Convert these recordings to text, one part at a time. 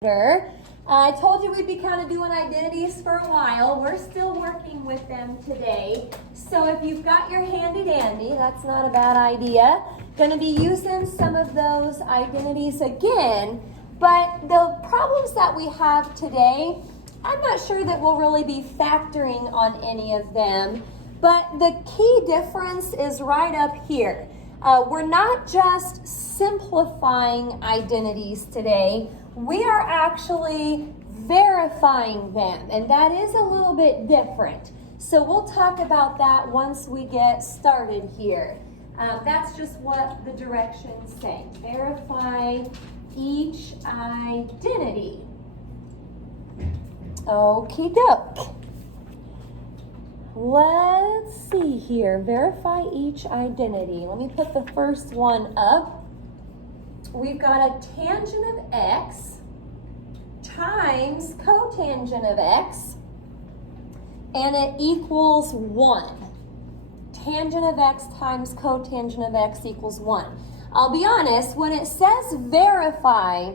I told you we'd be kind of doing identities for a while. We're still working with them today. So if you've got your handy dandy, that's not a bad idea. Going to be using some of those identities again. But the problems that we have today, I'm not sure that we'll really be factoring on any of them. But the key difference is right up here. We're not just simplifying identities today. We are actually verifying them, and that is a little bit different. So we'll talk about that once we get started here. That's just what the directions say. Verify each identity. Okie doke. Let's see here. Verify each identity. Let me put the first one up. We've got a tangent of x times cotangent of x, and it equals 1. Tangent of x times cotangent of x equals 1. I'll be honest, when it says verify,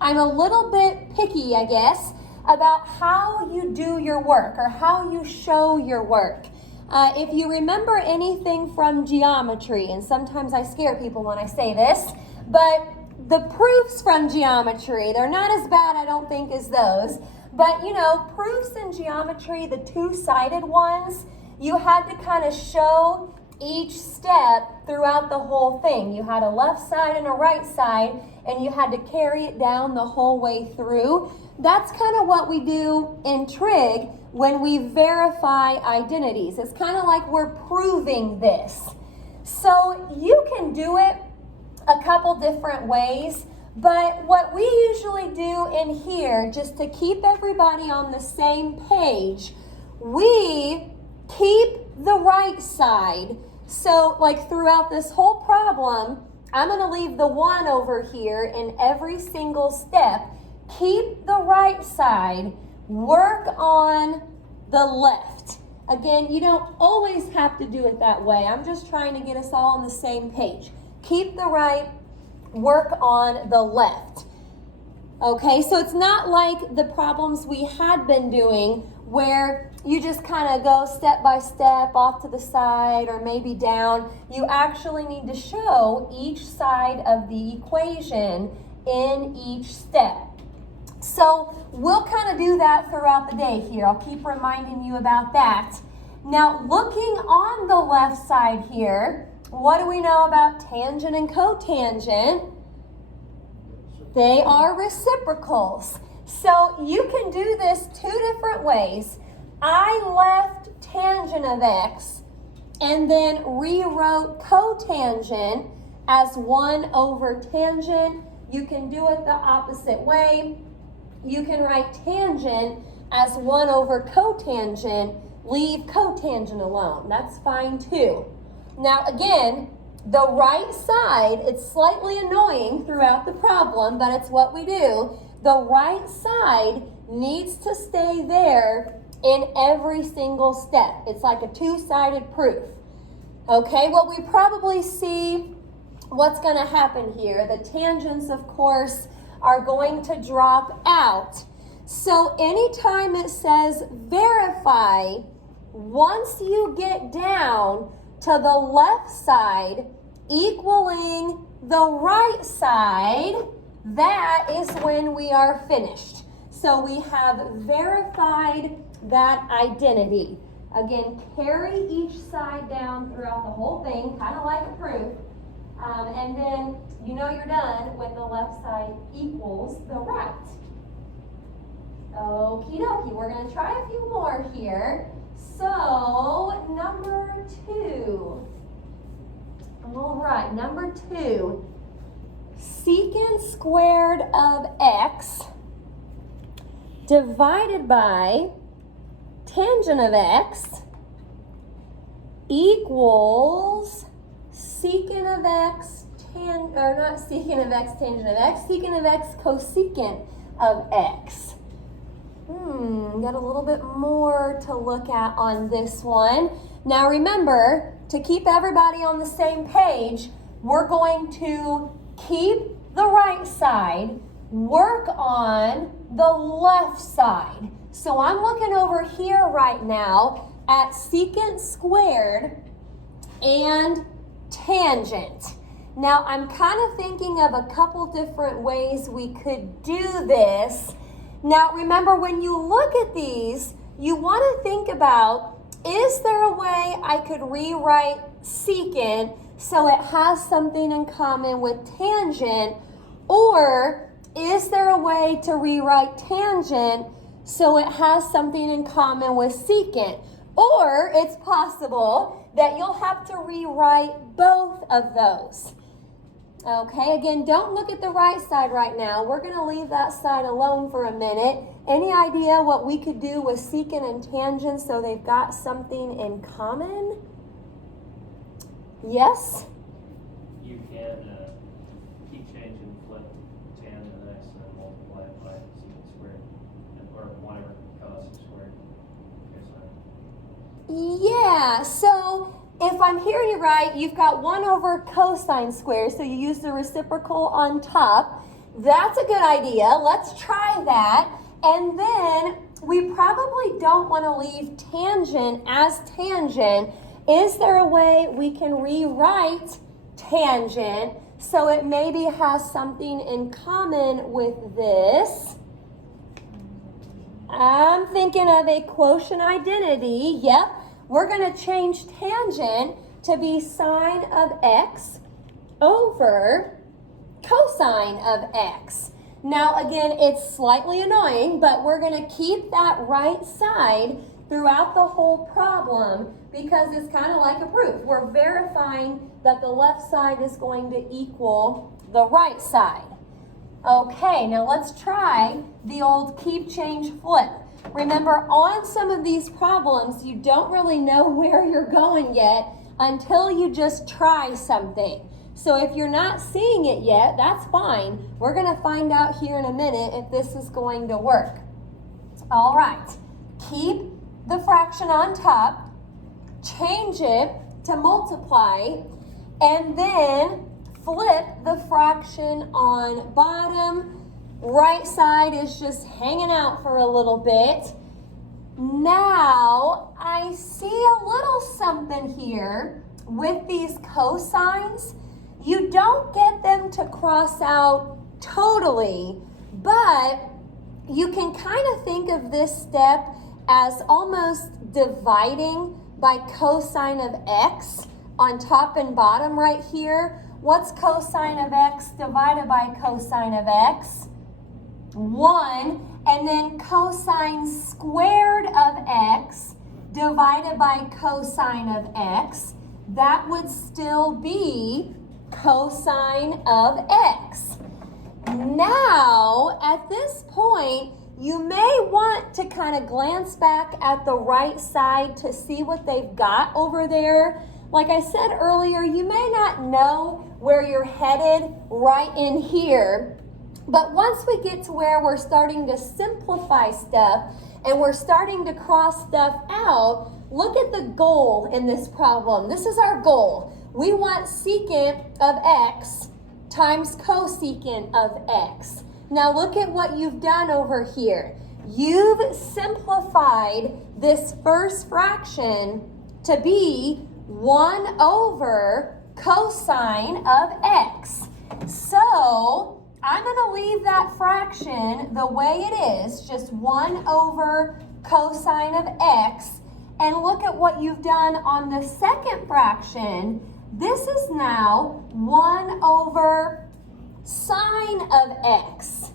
I'm a little bit picky, I guess, about how you do your work or how you show your work. If you remember anything from geometry, and sometimes I scare people when I say this, but the proofs from geometry, they're not as bad, I don't think, as those. But, you know, proofs in geometry, the two-sided ones, you had to kind of show each step throughout the whole thing. You had a left side and a right side, and you had to carry it down the whole way through. That's kind of what we do in Trig when we verify identities. It's kind of like we're proving this. So you can do it a couple different ways, but what we usually do in here, just to keep everybody on the same page, we keep the right side. So like throughout this whole problem, I'm going to leave the 1 over here in every single step. Keep the right side, work on the left. Again, you don't always have to do it that way. I'm just trying to get us all on the same page. Keep the right, work on the left. Okay, so it's not like the problems we had been doing where you just kind of go step by step off to the side or maybe down. You actually need to show each side of the equation in each step. So we'll kind of do that throughout the day here. I'll keep reminding you about that. Now, looking on the left side here, what do we know about tangent and cotangent? They are reciprocals. So you can do this two different ways. I left tangent of x and then rewrote cotangent as 1 over tangent. You can do it the opposite way. You can write tangent as 1 over cotangent. Leave cotangent alone. That's fine too. Now again, the right side, it's slightly annoying throughout the problem, but it's what we do. The right side needs to stay there in every single step. It's like a two-sided proof. Okay, well we probably see what's going to happen here. The tangents, of course, are going to drop out. So anytime it says verify, once you get down to the left side equaling the right side, that is when we are finished. So we have verified that identity. Again, carry each side down throughout the whole thing, kind of like a proof. And then you know you're done when the left side equals the right. Okie dokie, we're going to try a few more here. So, number 2. All right, number 2. Secant squared of x divided by tangent of x equals secant of x, secant of x tangent of x, secant of x cosecant of x. Got a little bit more to look at on this one. Now remember, to keep everybody on the same page, we're going to keep the right side, work on the left side. So I'm looking over here right now at secant squared and tangent. Now I'm kind of thinking of a couple different ways we could do this. Now remember, when you look at these, you want to think about, is there a way I could rewrite secant so it has something in common with tangent, or is there a way to rewrite tangent so it has something in common with secant? Or it's possible that you'll have to rewrite both of those. Okay, again, don't look at the right side right now. We're going to leave that side alone for a minute. Any idea what we could do with secant and tangent so they've got something in common? Yes? You can keep changing, flip tan to the next, and then multiply it by secant squared, or whatever cosine squared. Yeah, so if I'm hearing you right, you've got 1 over cosine squared, so you use the reciprocal on top. That's a good idea. Let's try that. And then we probably don't want to leave tangent as tangent. Is there a way we can rewrite tangent so it maybe has something in common with this? I'm thinking of a quotient identity. Yep. We're going to change tangent to be sine of x over cosine of x. Now, again, it's slightly annoying, but we're going to keep that right side throughout the whole problem because it's kind of like a proof. We're verifying that the left side is going to equal the right side. Okay, now let's try the old keep, change, flip. Remember, on some of these problems, you don't really know where you're going yet until you just try something. So if you're not seeing it yet, that's fine. We're going to find out here in a minute if this is going to work. All right, keep the fraction on top, change it to multiply, and then flip the fraction on bottom. Right side is just hanging out for a little bit. Now, I see a little something here with these cosines. You don't get them to cross out totally, but you can kind of think of this step as almost dividing by cosine of x on top and bottom right here. What's cosine of x divided by cosine of x? 1, and then cosine squared of x divided by cosine of x, that would still be cosine of x. Now, at this point, you may want to kind of glance back at the right side to see what they've got over there. Like I said earlier, you may not know where you're headed right in here. But once we get to where we're starting to simplify stuff and we're starting to cross stuff out, look at the goal in this problem. This is our goal. We want secant of x times cosecant of x. Now look at what you've done over here. You've simplified this first fraction to be 1 over cosine of x. So I'm going to leave that fraction the way it is, just 1 over cosine of x. And look at what you've done on the second fraction. This is now 1 over sine of x.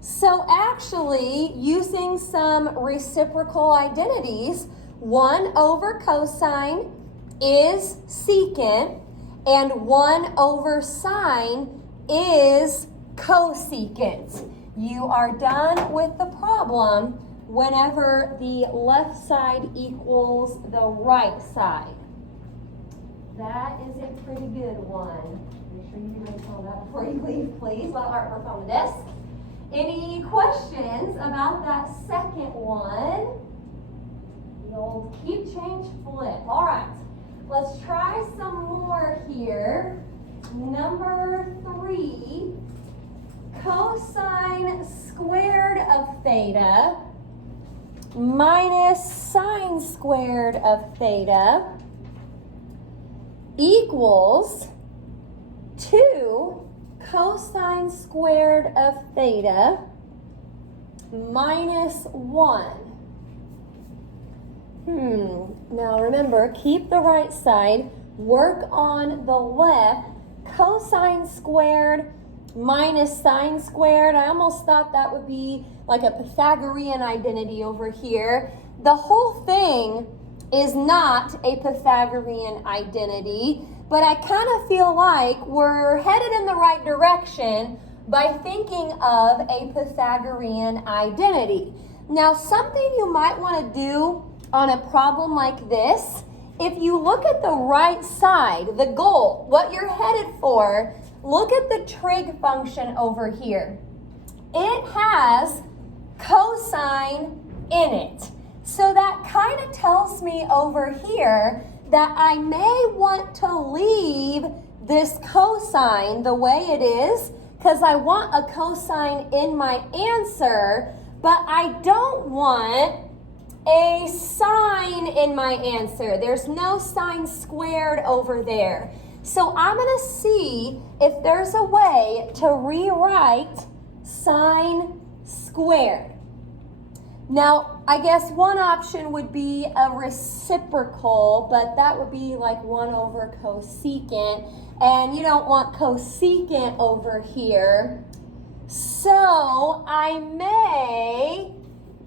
So actually, using some reciprocal identities, 1 over cosine is secant, and 1 over sine is cosecant. You are done with the problem whenever the left side equals the right side. That is a pretty good one. Make sure you erase all that before you leave, please. A lot of artwork on the desk. Any questions about that second one? The old keep, change, flip. All right, let's try some more here. Number 3. cosine squared of theta minus sine squared of theta equals 2 cosine squared of theta minus 1. Now remember, keep the right side, work on the left. Cosine squared minus sine squared. I almost thought that would be like a Pythagorean identity over here. The whole thing is not a Pythagorean identity, but I kind of feel like we're headed in the right direction by thinking of a Pythagorean identity. Now, something you might want to do on a problem like this, if you look at the right side, the goal, what you're headed for, look at the trig function over here. It has cosine in it. So that kind of tells me over here that I may want to leave this cosine the way it is because I want a cosine in my answer, but I don't want a sine in my answer. There's no sine squared over there. So I'm going to see if there's a way to rewrite sine squared. Now, I guess one option would be a reciprocal, but that would be like 1 over cosecant, and you don't want cosecant over here. So I may,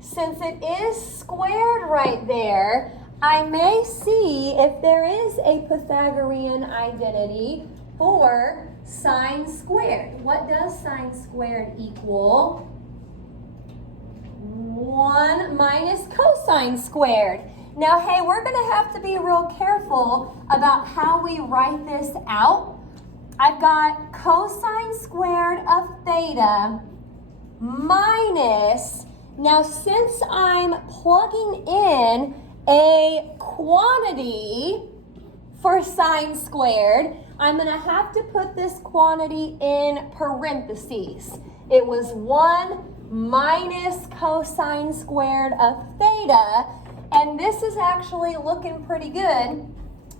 since it is squared right there, I may see if there is a Pythagorean identity for sine squared. What does sine squared equal? 1 minus cosine squared. Now, hey, we're going to have to be real careful about how we write this out. I've got cosine squared of theta minus, now since I'm plugging in a quantity for sine squared, I'm going to have to put this quantity in parentheses. It was 1 minus cosine squared of theta, and this is actually looking pretty good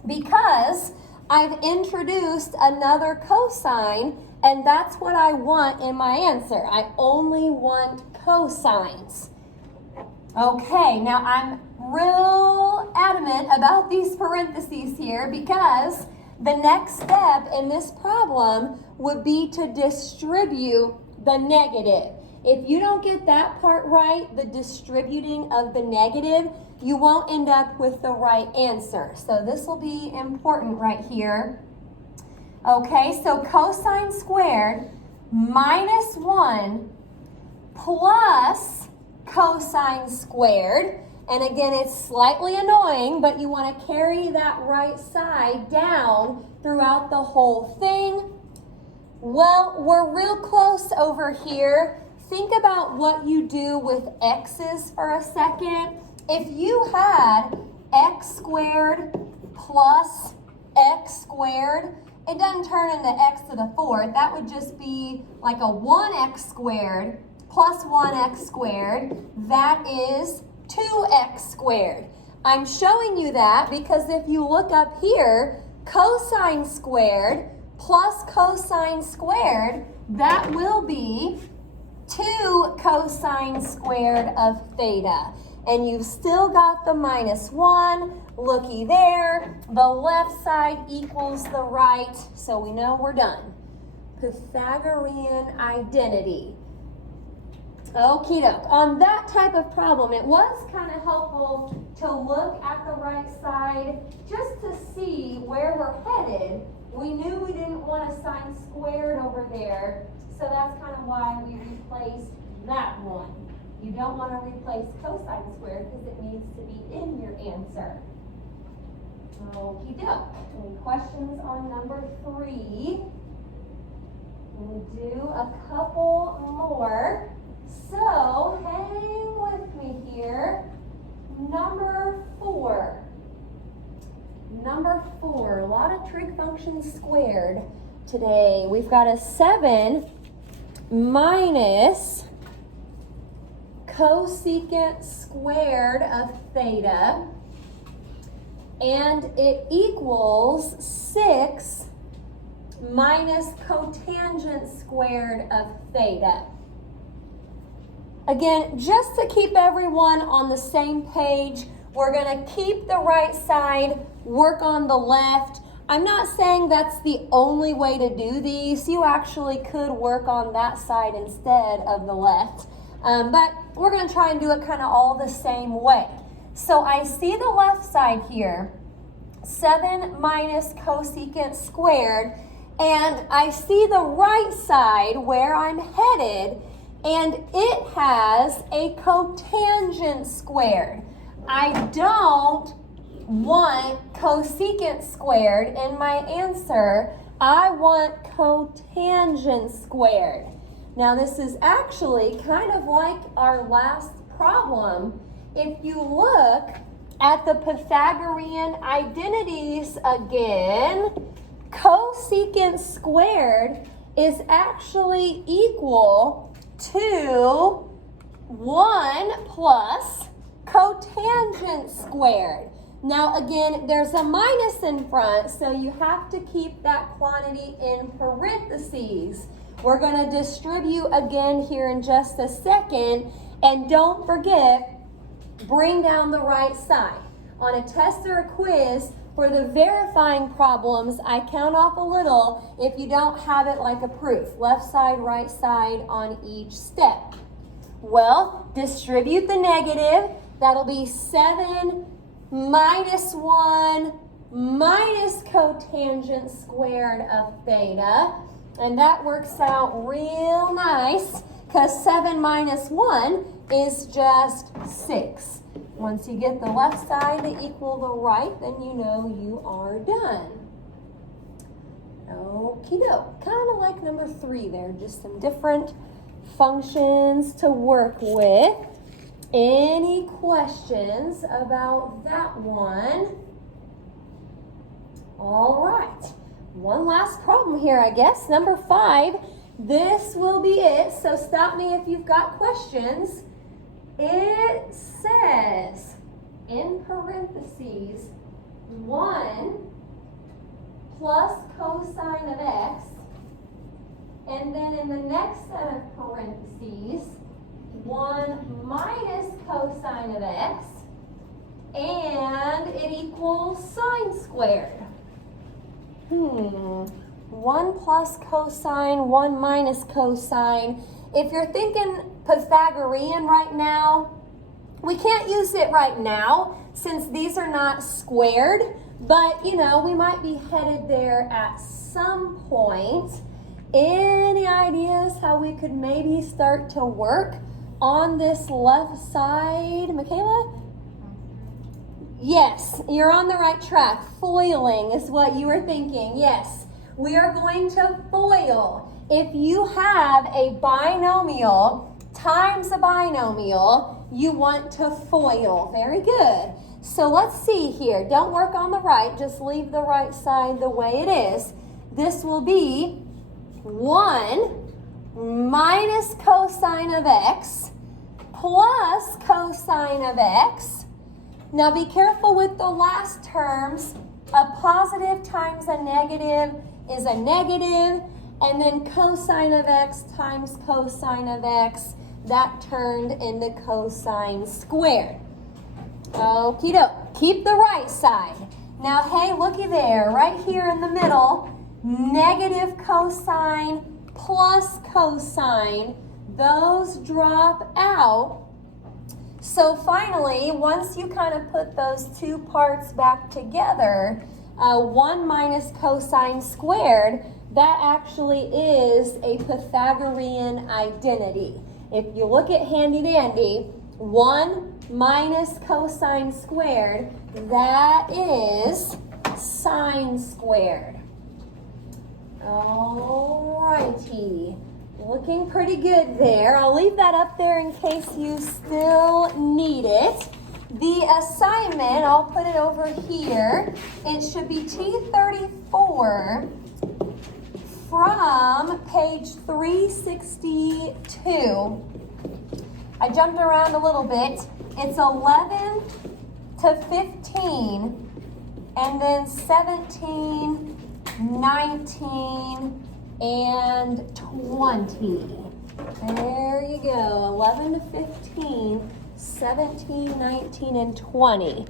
because I've introduced another cosine, and that's what I want in my answer. I only want cosines. Okay, now I'm real adamant about these parentheses here because the next step in this problem would be to distribute the negative. If you don't get that part right, the distributing of the negative, you won't end up with the right answer. So this will be important right here. Okay, so cosine squared minus 1 plus cosine squared. And again, it's slightly annoying, but you want to carry that right side down throughout the whole thing. Well, we're real close over here. Think about what you do with x's for a second. If you had x squared plus x squared, it doesn't turn into x to the 4th. That would just be like a 1x squared plus 1x squared. That is 2x squared. I'm showing you that because if you look up here, cosine squared plus cosine squared, that will be 2 cosine squared of theta. And you've still got the minus 1. Looky there. The left side equals the right, so we know we're done. Pythagorean identity. Okie doke. On that type of problem, it was kind of helpful to look at the right side just to see where we're headed. We knew we didn't want a sine squared over there, so that's kind of why we replaced that one. You don't want to replace cosine squared because it needs to be in your answer. Okie doke. Any questions on number 3? We'll do a couple more. So, hang with me here. Number 4. Number 4, a lot of trig functions squared today. We've got a 7 minus cosecant squared of theta, and it equals 6 minus cotangent squared of theta. Again, just to keep everyone on the same page, we're going to keep the right side, work on the left. I'm not saying that's the only way to do these. You actually could work on that side instead of the left. But we're going to try and do it kind of all the same way. So I see the left side here, 7 minus cosecant squared, and I see the right side where I'm headed, and it has a cotangent squared. I don't want cosecant squared in my answer. I want cotangent squared. Now this is actually kind of like our last problem. If you look at the Pythagorean identities again, cosecant squared is actually equal to 1 plus cotangent squared. Now again, there's a minus in front, so you have to keep that quantity in parentheses. We're going to distribute again here in just a second, and don't forget, bring down the right side. On a test or a quiz, for the verifying problems, I count off a little if you don't have it like a proof. Left side, right side on each step. Well, distribute the negative. That'll be 7 minus 1 minus cotangent squared of theta. And that works out real nice because 7 minus 1 is just 6. Once you get the left side to equal the right, then you know you are done. Okie doke. Kind of like number 3 there. Just some different functions to work with. Any questions about that one? All right. One last problem here, I guess. Number 5. This will be it. So stop me if you've got questions. It says in parentheses 1 plus cosine of x, and then in the next set of parentheses 1 minus cosine of x, and it equals sine squared. 1 plus cosine, 1 minus cosine. If you're thinking Pythagorean right now, we can't use it right now since these are not squared, but you know, we might be headed there at some point. Any ideas how we could maybe start to work on this left side, Michaela? Yes, you're on the right track. Foiling is what you were thinking. Yes, we are going to FOIL. If you have a binomial times a binomial, you want to FOIL. Very good. So let's see here. Don't work on the right. Just leave the right side the way it is. This will be 1 minus cosine of x plus cosine of x. Now be careful with the last terms. A positive times a negative is a negative, and then cosine of x times cosine of x, that turned into cosine squared. Okie doke. Keep the right side. Now, hey, looky there, right here in the middle, negative cosine plus cosine, those drop out. So finally, once you kind of put those two parts back together, 1 minus cosine squared, that actually is a Pythagorean identity. If you look at handy dandy, 1 minus cosine squared, that is sine squared. Alrighty, looking pretty good there. I'll leave that up there in case you still need it. The assignment, I'll put it over here. It should be T34 from page 362, I jumped around a little bit. It's 11 to 15, and then 17, 19, and 20. There you go, 11 to 15, 17, 19, and 20.